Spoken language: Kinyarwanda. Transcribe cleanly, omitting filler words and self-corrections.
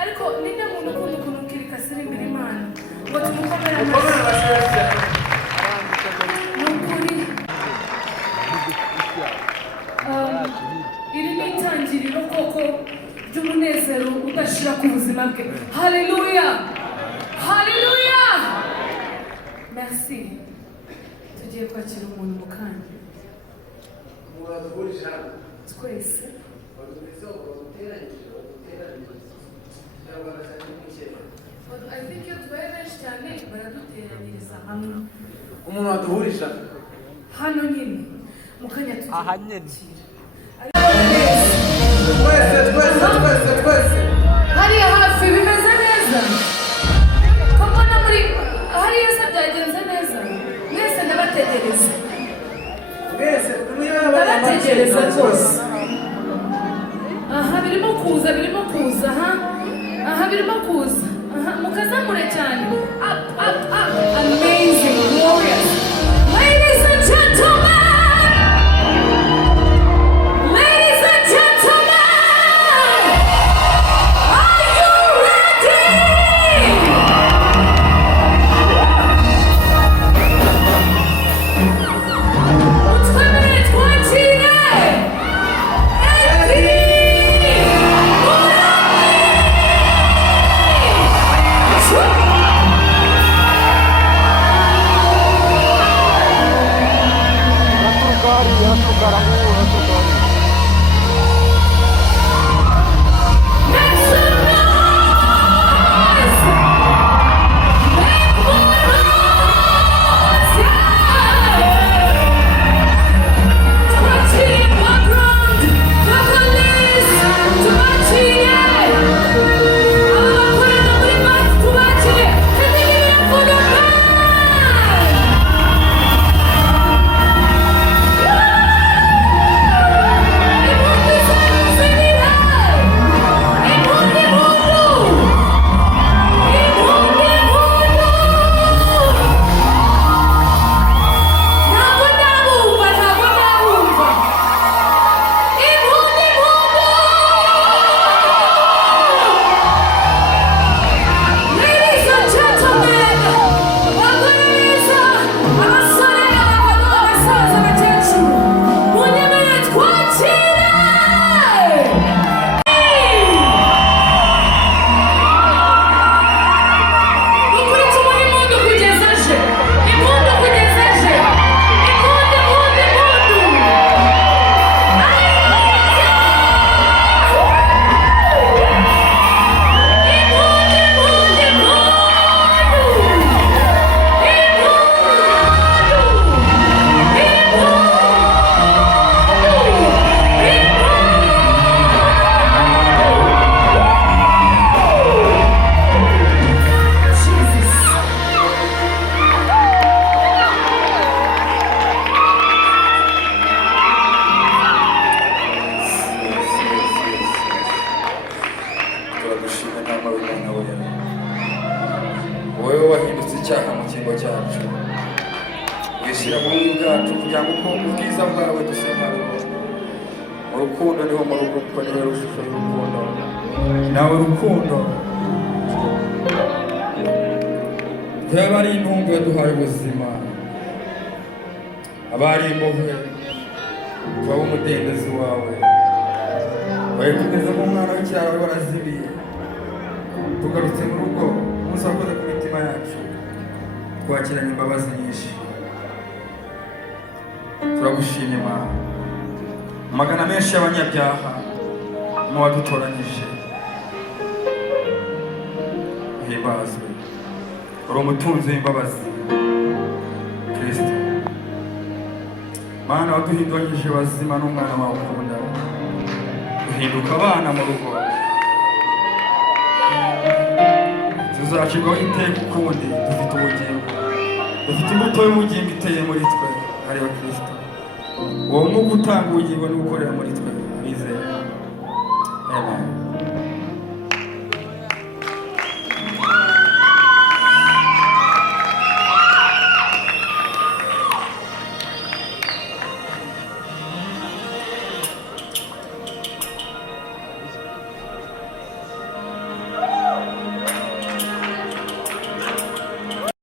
ariko ninde muntu ukunda ukuntu kirikasira imbere Imana ngo tumukomere amashyi n'ukuri iri ni itangiriro koko ry'umunezero udashira ku buzima bwe. Haleluya, haleluya. Merci. Tugiye kwakira umuntu mu kanya. Twese I think iyo tubaye benshi cyane baraduteranyiriza hamwe. Umuntu waduhurisha hano nyine mu kanya tugiye twese hariya hafi bimeze neza kabona muri hariya se byagenze neza mwese ndabategereza rwose. Aha birimo kuza aha birimo kuza mukazamure cyane up amazing glorious ladies and gentlemen. Abari intumbi baduhaye ubuzima, abari imbohe twaba umudendezo wawe, bari kugeza mu mwana w'icyaro barazibiye, tugarutse mu rugo umunsi wakoze ku mitima yacu, twakiranye imbabazi nyinshi, turagushimye Mana. Amagana menshi y'abanyabyaha mu wadutoranyije, himbazwe uri umutunzi w'imbabazi Kristo. Mana waduhinduranyije bazima n'umwana wawe ukunda, duhinduka abana mu rugo, tuzacirwaho iteka ukundi. Dufite ubugingo, dufite imbuto y'ubugingo iteye muri twe, ariyo Kristo. Uwo mwuka utanga ubugingo n'ugukorera muri twe, bizeye. Amen.